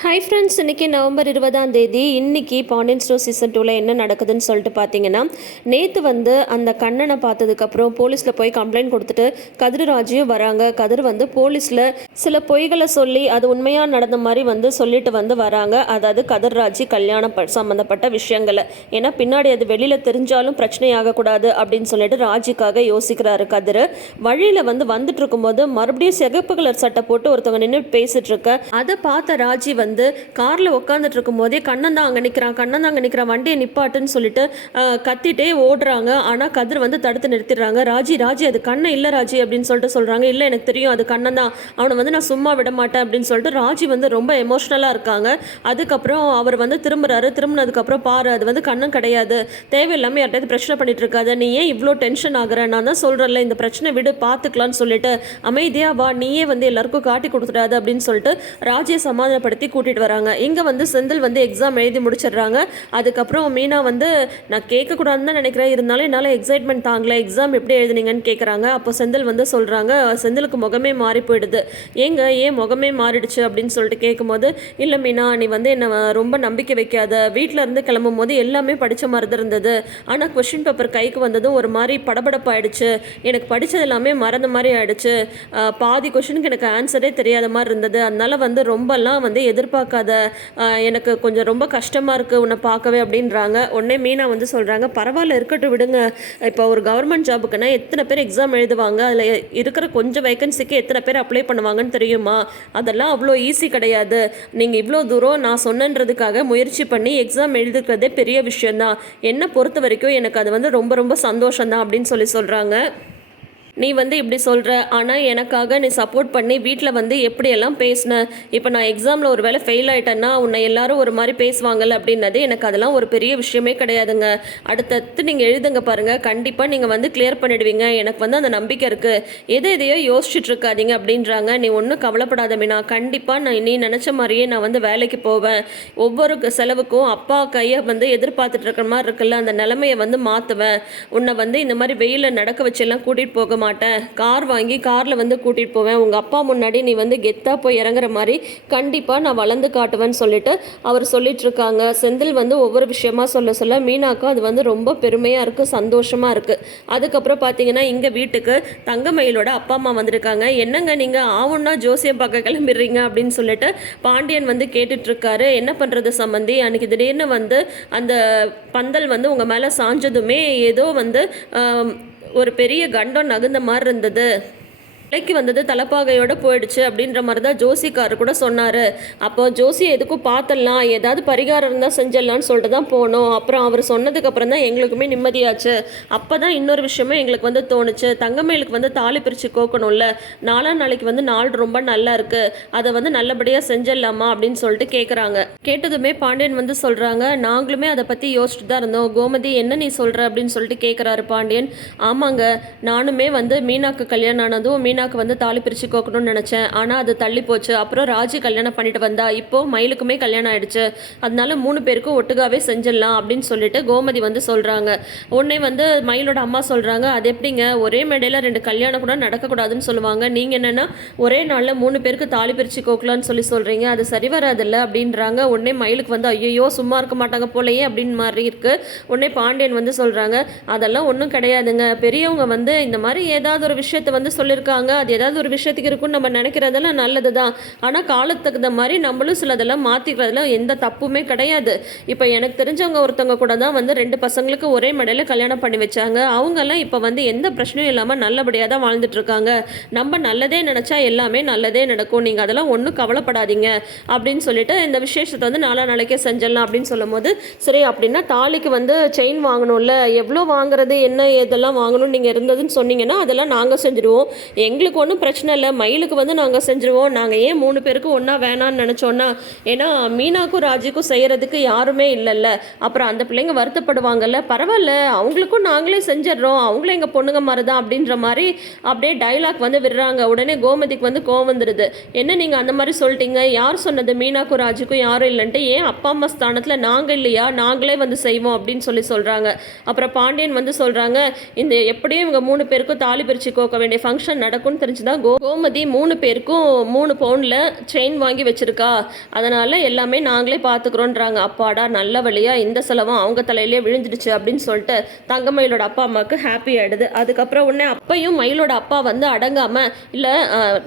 Hi friends இன்றைக்கி November இருபதாம் தேதி இன்றைக்கி பாண்டியன் ஸ்டோர் சீசன் டூவில் என்ன நடக்குதுன்னு சொல்லிட்டு பார்த்தீங்கன்னா நேற்று வந்து அந்த கண்ணனை பார்த்ததுக்கப்புறம் போலீஸில் போய் கம்ப்ளைண்ட் கொடுத்துட்டு கதிர்ராஜியும் வராங்க. கதிர் வந்து போலீஸில் சில பொய்களை சொல்லி அது உண்மையாக நடந்த மாதிரி வந்து சொல்லிட்டு வந்து வராங்க. அதாவது கதிர்ராஜி கல்யாணம் ப- சம்மந்தப்பட்ட விஷயங்களை. ஏன்னா பின்னாடி அது வெளியில் தெரிஞ்சாலும் பிரச்சனை ஆகக்கூடாது அப்படின்னு சொல்லிட்டு ராஜிக்காக யோசிக்கிறாரு கதிர். வழியில் வந்து வந்துட்டு இருக்கும்போது மறுபடியும் சிகப்பு கலர் சட்டை போட்டு ஒருத்தவங்க நின்று பேசிட்டு இருக்க அதை பார்த்த ராஜி வந்து வந்து காரில் உட்காந்துட்டு இருக்கும் போதே கண்ணன் தான் அங்கே நிற்கிறான் கண்ணன் தான் அங்கே நிற்கிறான் வண்டியை நிப்பாட்டுன்னு சொல்லிட்டு கத்திட்டே ஓடுறாங்க. ஆனால் கதிர் வந்து தடுத்து நிறுத்திடுறாங்க. ராஜி ராஜி அது கண்ணன் இல்லை ராஜி அப்படின்னு சொல்லிட்டு சொல்கிறாங்க இல்லை எனக்கு தெரியும் அது கண்ணன் தான். அவனை வந்து நான் சும்மா விட மாட்டேன் அப்படின்னு சொல்லிட்டு ராஜி வந்து ரொம்ப எமோஷ்னலாக இருக்காங்க. அதுக்கப்புறம் அவர் வந்து திரும்புறாரு. திரும்பினதுக்கப்புறம் பாரு அது வந்து கண்ணன் கிடையாது. தேவையில்லாமல் யார்கிட்டயாவது பிரச்சனை பண்ணிட்டு இருக்காது. நீ ஏன் இவ்வளோ டென்ஷன் ஆகுற? நான் தான் சொல்கிறேன்ல இந்த பிரச்சனை விடு பார்த்துக்கலான்னு சொல்லிட்டு அமைதியாக வா நீயே வந்து எல்லாருக்கும் காட்டி கொடுத்துடாது அப்படின்னு சொல்லிட்டு ராஜியை சமாதானப்படுத்தி கூட்டிகிட்டு வராங்க. இங்கே வந்து செந்தில் வந்து எக்ஸாம் எழுதி முடிச்சிடுறாங்க. அதுக்கப்புறம் மீனா வந்து நான் கேட்கக்கூடாதுன்னு தான் நினைக்கிறேன். இருந்தாலும் என்னால் எக்ஸைட்மெண்ட் தாங்கல. எக்ஸாம் எப்படி எழுதுனீங்கன்னு கேட்குறாங்க அப்போ செந்தில் வந்து சொல்கிறாங்க செந்திலுக்கு முகமே மாறி போயிடுது. ஏங்க ஏன் முகமே மாறிடுச்சு? அப்படின்னு சொல்லிட்டு கேட்கும்போது இல்லை மீனா நீ வந்து என்னை ரொம்ப நம்பிக்கை வைக்காத. வீட்டில் இருந்து கிளம்பும் போது எல்லாமே படித்த மாதிரி தான் இருந்தது. ஆனால் கொஷின் பேப்பர் கைக்கு வந்ததும் ஒரு மாதிரி படபடப்பாயிடுச்சு. எனக்கு படித்தது எல்லாமே மறந்த மாதிரி ஆயிடுச்சு. பாதி கொஷினுக்கு எனக்கு ஆன்சரே தெரியாத மாதிரி இருந்தது. அதனால வந்து ரொம்பலாம் வந்து எதிர்பார்க்காத எனக்கு கொஞ்சம் ரொம்ப கஷ்டமாக இருக்குது உன்னை பார்க்கவே அப்படின்றாங்க. உடனே மீனா வந்து சொல்கிறாங்க பரவாயில்ல இருக்கட்டும் விடுங்க. இப்போ ஒரு கவர்மெண்ட் ஜாபுக்குன்னா எத்தனை பேர் எக்ஸாம் எழுதுவாங்க? அதில் இருக்கிற கொஞ்சம் வேகன்சிக்கு எத்தனை பேர் அப்ளை பண்ணுவாங்கன்னு தெரியுமா? அதெல்லாம் அவ்வளோ ஈஸி கிடையாது. நீங்கள் இவ்வளோ தூரம் நான் சொன்னன்றதுக்காக முயற்சி பண்ணி எக்ஸாம் எழுதுக்கிறதே பெரிய விஷயந்தான் என்னை பொறுத்த வரைக்கும் எனக்கு அது வந்து ரொம்ப ரொம்ப சந்தோஷம்தான் அப்படின்னு சொல்லி சொல்கிறாங்க நீ வந்து இப்படி சொல்கிற ஆனால் எனக்காக நீ சப்போர்ட் பண்ணி வீட்டில் வந்து எப்படியெல்லாம் பேசின? இப்போ நான் எக்ஸாமில் ஒரு வேளை ஃபெயில் ஆகிட்டேன்னா உன்னை எல்லாரும் ஒரு மாதிரி பேசுவாங்கல்ல அப்படின்னது எனக்கு அதெல்லாம் ஒரு பெரிய விஷயமே கிடையாதுங்க. அடுத்தடுத்து நீங்கள் எழுதுங்க பாருங்கள் கண்டிப்பாக நீங்கள் வந்து கிளியர் பண்ணிடுவீங்க. எனக்கு வந்து அந்த நம்பிக்கை இருக்குது எதை எதையோ யோசிச்சுட்டு இருக்காதீங்க அப்படின்றாங்க. நீ ஒன்றும் கவலைப்படாத மீனா. கண்டிப்பாக நான் நீ நினச்ச மாதிரியே நான் வந்து வேலைக்கு போவேன். ஒவ்வொரு செலவுக்கும் அப்பா கையை வந்து எதிர்பார்த்துட்டு இருக்கிற மாதிரி இருக்குல்ல அந்த நிலைமையை வந்து மாற்றுவேன் உன்னை வந்து இந்த மாதிரி வெயிலில் நடக்க வச்செல்லாம் கூட்டிகிட்டு போக மாட்டேன். கார் வாங்கி காரில் வந்து கூட்டிகிட்டு போவேன். உங்கள் அப்பா முன்னாடி நீ வந்து கெத்தாக போய் இறங்குற மாதிரி கண்டிப்பாக நான் வளர்ந்து காட்டுவேன்னு சொல்லிட்டு அவர் சொல்லிகிட்ருக்காங்க செந்தில் வந்து ஒவ்வொரு விஷயமா சொல்ல சொல்ல மீனாக்கும் அது வந்து ரொம்ப பெருமையாக இருக்குது சந்தோஷமாக இருக்குது அதுக்கப்புறம் பார்த்தீங்கன்னா இங்கே வீட்டுக்கு தங்கமயிலோட அப்பா அம்மா வந்திருக்காங்க. என்னங்க நீங்கள் ஆவுன்னா ஜோசியம் பார்க்க கிளம்பிடுறீங்க அப்படின்னு சொல்லிட்டு பாண்டியன் வந்து கேட்டுட்ருக்காரு என்ன பண்ணுறது சம்மந்தி அன்னைக்கு திடீர்னு வந்து அந்த பந்தல் வந்து உங்கள் மேலே சாஞ்சதுமே ஏதோ வந்து ஒரு பெரிய கண்டம் நகுந்த மாதிரி இருந்தது. தலைக்கு வந்தது தலைப்பாகையோட போயிடுச்சு அப்படின்ற மாதிரி தான் ஜோசிக்காரர் கூட சொன்னார். அப்போ ஜோசியை எதுக்கும் பார்த்தலாம் ஏதாவது பரிகாரம் இருந்தால் செஞ்சிடலான்னு சொல்லிட்டு தான் போனோம். அப்புறம் அவர் சொன்னதுக்கு அப்புறம் தான் எங்களுக்குமே நிம்மதியாச்சு. அப்போ தான் இன்னொரு விஷயமும் எங்களுக்கு வந்து தோணுச்சு. தங்கமேலுக்கு வந்து தாலி பிரித்து கோக்கணும்ல. நாலாம் நாளைக்கு வந்து நாள் ரொம்ப நல்லா இருக்கு. அதை வந்து நல்லபடியாக செஞ்சிடலாமா அப்படின்னு சொல்லிட்டு கேட்குறாங்க கேட்டதுமே பாண்டியன் வந்து சொல்கிறாங்க நாங்களுமே அதை பற்றி யோசிச்சுட்டு தான் இருந்தோம். கோமதி என்ன நீ சொல்கிற அப்படின்னு சொல்லிட்டு கேட்குறாரு பாண்டியன். ஆமாங்க நானுமே வந்து மீனாக்கு கல்யாணம் ஆனதும் மீனாக்கு வந்து தாலி பிரித்து கோக்கணும்னு நினச்சேன். ஆனால் அது தள்ளி போச்சு. அப்புறம் ராஜி கல்யாணம் பண்ணிட்டு வந்தா இப்போது மயிலுக்குமே கல்யாணம் ஆயிடுச்சு. அதனால மூணு பேருக்கும் ஒட்டுக்காவே செஞ்சிடலாம் அப்படின்னு சொல்லிட்டு கோமதி வந்து சொல்கிறாங்க உடனே வந்து மயிலோட அம்மா சொல்கிறாங்க அது எப்படிங்க? ஒரே மேடையில் ரெண்டு கல்யாணம் கூட நடக்கக்கூடாதுன்னு சொல்லுவாங்க. நீங்கள் என்னென்னா ஒரே நாளில் மூணு பேருக்கு தாலி பிரித்து கோக்கலான்னு சொல்லி சொல்கிறீங்க அது சரி வராதில்ல? அப்படின்றாங்க. உடனே மயிலுக்கு வந்து ஐயோ சும்மா இருக்க மாட்டாங்க போலயே அப்படின்னு மாதிரி இருக்குது உடனே பாண்டியன் வந்து சொல்கிறாங்க அதெல்லாம் ஒன்றும் கிடையாதுங்க. பெரியவங்க வந்து இந்த மாதிரி ஏதாவது ஒரு விஷயத்தை வந்து சொல்லியிருக்காங்க. அது ஏதாவது ஒரு விஷயத்துக்கு இருக்குன்னு நம்ம நினைக்கிறதெல்லாம் நல்லது தான் ஆனால் காலத்துக்கு தகுந்த மாதிரி நம்மளும் சிலதெல்லாம் மாற்றிக்கிறதுல எந்த தப்புமே கிடையாது. இப்போ எனக்கு தெரிஞ்சவங்க ஒருத்தவங்க கூட தான் வந்து ரெண்டு பசங்களுக்கு ஒரே மடையில் கல்யாணம் பண்ணி வச்சாங்க. அவங்கெல்லாம் இப்போ வந்து எந்த பிரச்சனையும் இல்லாமல் நல்லபடியாக தான் வாழ்ந்துட்டு இருக்காங்க. நம்ம நல்லதே நினச்சா எல்லாமே நல்லதே நடக்கும். நீங்கள் அதெல்லாம் ஒன்றும் கவலைப்படாதீங்க. அப்படின்னு சொல்லிட்டு இந்த விசேஷத்தை வந்து நாலா நாளைக்கே செஞ்சிடலாம் அப்படின்னு சொல்லும்போது சரி அப்படின்னா தாலிக்கு வந்து செயின் வாங்கணும்ல. எவ்வளோ வாங்குறது என்ன இதெல்லாம் வாங்கணும்னு நீங்கள் இருந்ததுன்னு சொன்னீங்கன்னா அதெல்லாம் நாங்கள் செஞ்சுருவோம் எங்களுக்கு ஒன்றும் பிரச்சனை இல்லை. மயிலுக்கு வந்து நாங்கள் செஞ்சுருவோம். நாங்கள் ஏன் மூணு பேருக்கும் ஒன்றா வேணான்னு நினச்சோன்னா ஏன்னா மீனாக்கும் ராஜுக்கும் செய்கிறதுக்கு யாருமே இல்லைல்ல. அப்புறம் அந்த பிள்ளைங்க வருத்தப்படுவாங்கல்ல. பரவாயில்ல அவங்களுக்கும் நாங்களே செஞ்சிடுறோம். அவங்களும் எங்கள் பொண்ணுங்க மாதிரி தான் அப்படின்ற மாதிரி அப்படியே டைலாக் வந்து விடுறாங்க. உடனே கோமதிக்கு வந்து கோவம் வந்துடுது என்ன நீங்கள் அந்த மாதிரி சொல்லிட்டீங்க? யார் சொன்னது? மீனாக்கும் ராஜுக்கும் யாரும் இல்லைன்ட்டு ஏன் அப்பா அம்மா ஸ்தானத்தில் நாங்கள் இல்லையா? நாங்களே வந்து செய்வோம் அப்படின்னு சொல்லி சொல்கிறாங்க அப்புறம் பாண்டியன் வந்து சொல்கிறாங்க இந்த எப்படியும் இவங்க மூணு பேருக்கும் தாலி பிரித்து கோக்க வேண்டிய ஃபங்க்ஷன் நடக்கும் நடக்கும்னு தெரிஞ்சுதா கோ கோமதி மூணு பேருக்கும் மூணு பவுனில் செயின் வாங்கி வச்சுருக்கா. அதனால் எல்லாமே நாங்களே பார்த்துக்குறோன்றாங்க அப்பாடா நல்ல வழியாக இந்த செலவும் அவங்க தலையிலே விழுந்துடுச்சு அப்படின்னு சொல்லிட்டு தங்கமயிலோட அப்பா அம்மாவுக்கு ஹாப்பி ஆகிடுது அதுக்கப்புறம் உடனே அப்பையும் மயிலோட அப்பா வந்து அடங்காமல் இல்லை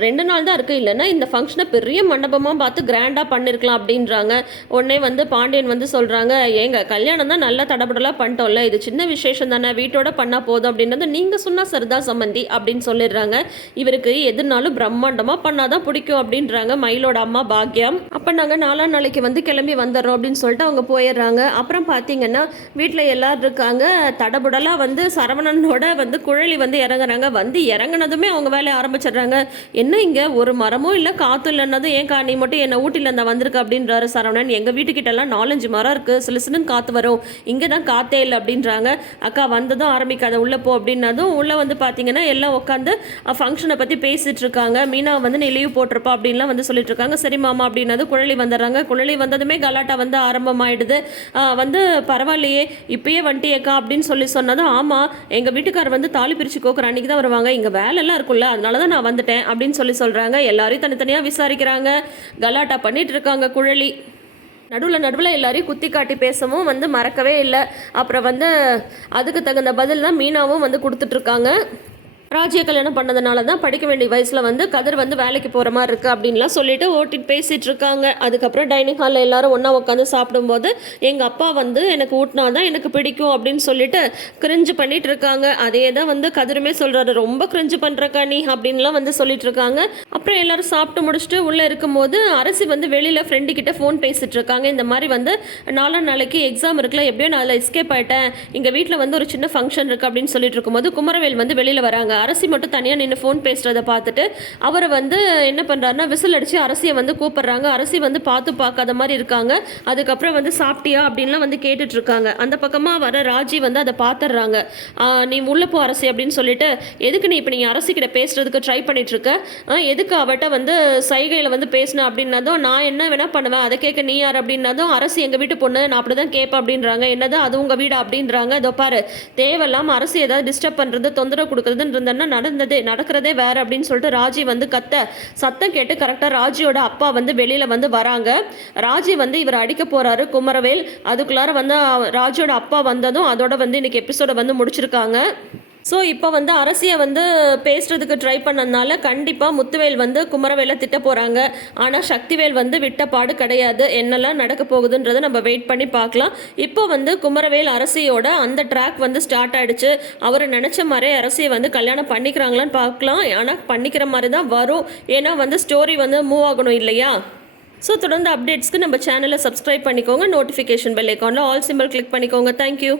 ரெண்டு நாள் தான் இருக்குது இல்லைன்னா இந்த ஃபங்க்ஷனை பெரிய மண்டபமாக பார்த்து கிராண்டாக பண்ணிருக்கலாம் அப்படின்றாங்க. உடனே வந்து பாண்டியன் வந்து சொல்கிறாங்க ஏங்க கல்யாணம் தான் நல்லா தடபடலாக பண்ணிட்டோம்ல. இது சின்ன விசேஷம் தானே. வீட்டோட பண்ணால் போதும் அப்படின்றது நீங்கள் சொன்னால் சரிதான் சம்மந்தி அப்படின்னு சொல்லிடுறாங்க. இவருக்கு எதுனாலும் பிரம்மாண்டமாக பண்ணாதான் பிடிக்கும் அப்படின்றாங்க மயிலோட அம்மா பாக்யம். அப்போ நாங்கள் நாலாம் நாளைக்கு வந்து கிளம்பி வந்துடுறோம் அப்படின்னு சொல்லிட்டு அவங்க போயிடுறாங்க. அப்புறம் பார்த்தீங்கன்னா வீட்டில் எல்லாரும் இருக்காங்க. தடபுடலாக வந்து சரவணனோட வந்து குழலி வந்து இறங்குறாங்க. வந்து இறங்குனதுமே அவங்க வேலையை ஆரம்பிச்சிடுறாங்க. என்ன இங்கே ஒரு மரமும் இல்லை காற்று இல்லைன்னதும் ஏன் காணி மட்டும் என்னை ஊட்டியில் இருந்தா வந்திருக்க அப்படின்றாரு சரவணன். எங்கள் வீட்டுக்கிட்டலாம் நாலஞ்சு மரம் இருக்குது சில சிலன்னு காற்று வரும். இங்கே தான் காற்றே இல்லை அப்படின்றாங்க. அக்கா வந்ததும் ஆரம்பிக்காத உள்ளே போ அப்படின்னதும் உள்ளே வந்து பார்த்தீங்கன்னா எல்லாம் உட்காந்து ஃபங்க்ஷன் ஃபங்க்ஷனை பற்றி பேசிகிட்டு இருக்காங்க மீனா வந்து நீ லீவ் போட்டிருப்பா அப்படின்லாம் வந்து சொல்லிட்டு இருக்காங்க சரி மாமா அப்படின்னது குழலி வந்துடுறாங்க. குழலி வந்ததுமே கலாட்டா வந்து ஆரம்பமாயிடுது. வந்து பரவாயில்லையே இப்பயே வண்டியேக்கா அப்படின்னு சொல்லி சொன்னதும் ஆமாம் எங்கள் வீட்டுக்கார் வந்து தாலி பிரித்து கோக்குற அன்றைக்கி தான் வருவாங்க. இங்கே வேலைலாம் இருக்குல்ல அதனால தான் நான் வந்துட்டேன் அப்படின்னு சொல்லி சொல்கிறாங்க எல்லாரையும் தனித்தனியாக விசாரிக்கிறாங்க. கலாட்டா பண்ணிட்டு இருக்காங்க குழலி. நடுவில் நடுவில் எல்லாரையும் குத்தி காட்டி பேசவும் வந்து மறக்கவே இல்லை. அப்புறம் வந்து அதுக்கு தகுந்த பதில் தான் மீனாவும் வந்து கொடுத்துட்ருக்காங்க ராஜ்ய கல்யாணம் பண்ணதுனால தான் படிக்க வேண்டிய வயசில் வந்து கதிர் வந்து வேலைக்கு போகிற மாதிரி இருக்குது அப்படின்லாம் சொல்லிட்டு ஓட்டிட்டு பேசிகிட்டு இருக்காங்க. அதுக்கப்புறம் டைனிங் ஹாலில் எல்லாரும் ஒன்றா உட்காந்து சாப்பிடும்போது எங்கள் அப்பா வந்து எனக்கு ஊட்டினா தான் எனக்கு பிடிக்கும் அப்படின்னு சொல்லிட்டு கிரிஞ்சு பண்ணிட்டு இருக்காங்க. அதே தான் வந்து கதிருமே சொல்கிறாரு ரொம்ப கிரிஞ்சு பண்ணுறக்கா நீ? அப்படின்லாம் வந்து சொல்லிட்டு இருக்காங்க. அப்புறம் எல்லாரும் சாப்பிட்டு முடிச்சுட்டு உள்ளே இருக்கும்போது அரசி வந்து வெளியில் ஃப்ரெண்டு கிட்ட ஃபோன் பேசிட்டு இருக்காங்க. இந்த மாதிரி வந்து நாலாம் நாளைக்கு எக்ஸாம் இருக்குல்ல எப்படியோ நான் அதில் எஸ்கேப் ஆகிட்டேன் எங்கள் வீட்டில் வந்து ஒரு சின்ன ஃபங்க்ஷன் இருக்குது அப்படின்னு சொல்லிட்டு இருக்கும்போது குமரவேல் வந்து வெளியில் வராங்க. அரசி மட்டும் தனியாக நின்று ஃபோன் பேசுகிறத பார்த்துட்டு அவரை வந்து என்ன பண்ணுறாருன்னா விசில் அடித்து அரசியை வந்து கூப்பிட்றாங்க. அரசி வந்து பார்த்து பார்க்காத மாதிரி இருக்காங்க. அதுக்கப்புறம் வந்து சாப்பிட்டியா அப்படின்லாம் வந்து கேட்டுட்ருக்காங்க அந்த பக்கமாக வர ராஜி வந்து அதை பார்த்துடுறாங்க. நீ உள்ள போ அரசி அப்படின்னு சொல்லிட்டு எதுக்கு நீ இப்போ நீங்கள் அரசிக்கிட்ட பேசுறதுக்கு ட்ரை பண்ணிட்டு இருக்க? எதுக்கு அவட்ட வந்து சைகையில் வந்து பேசின? அப்படின்னதும் நான் என்ன வேணா பண்ணுவேன். அதை கேட்க நீ யார்? அப்படின்னதும் அரசு எங்கள் வீட்டு பொண்ணு. நான் அப்படி தான் கேட்பேன் அப்படின்றாங்க. என்னது? அது உங்கள் வீடு? அப்படின்றாங்க. இதோ பாரு. தேவையில்லாமல் அரசு ஏதாவது டிஸ்டர்ப் பண்ணுறது தொந்தரவு கொடுக்குறதுன்னு நடந்ததுன்னா நடந்ததே நடக்கிறதே வேற அப்படின்னு சொல்லிட்டு ராஜி வந்து கத்த. சத்தம் கேட்டு கரெக்டாக ராஜியோட அப்பா வந்து வெளியில் வந்து வராங்க. ராஜி வந்து இவர் அடிக்க போறாரு குமரவேல். அதுக்குள்ளார வந்து ராஜியோட அப்பா வந்ததும் அதோட வந்து இன்னைக்கு எபிசோட வந்து முடிச்சிருக்காங்க. ஸோ இப்போ வந்து அரசியை வந்து பேசுறதுக்கு ட்ரை பண்ணதுனால கண்டிப்பாக முத்துவேல் வந்து குமரவேலை திட்ட போகிறாங்க ஆனால் சக்திவேல் வந்து விட்ட பாடு கிடையாது. என்னெல்லாம் நடக்க போகுதுன்றதை நம்ம வெயிட் பண்ணி பார்க்கலாம். இப்போ வந்து குமரவேல் அரசியோட அந்த ட்ராக் வந்து ஸ்டார்ட் ஆயிடுச்சு. அவர் நினச்ச மாதிரியே அரசியை வந்து கல்யாணம் பண்ணிக்கிறாங்களான்னு பார்க்கலாம். ஆனால் பண்ணிக்கிற மாதிரி தான் வரும். ஏன்னா வந்து ஸ்டோரி வந்து மூவ் ஆகணும் இல்லையா? ஸோ தொடர்ந்து அப்டேட்ஸ்க்கு நம்ம சேனலை சப்ஸ்கிரைப் பண்ணிக்கோங்க. நோட்டிஃபிகேஷன் பெல் ஐக்கானில் ஆல் சிம்பிள் கிளிக் பண்ணிக்கோங்க. Thank you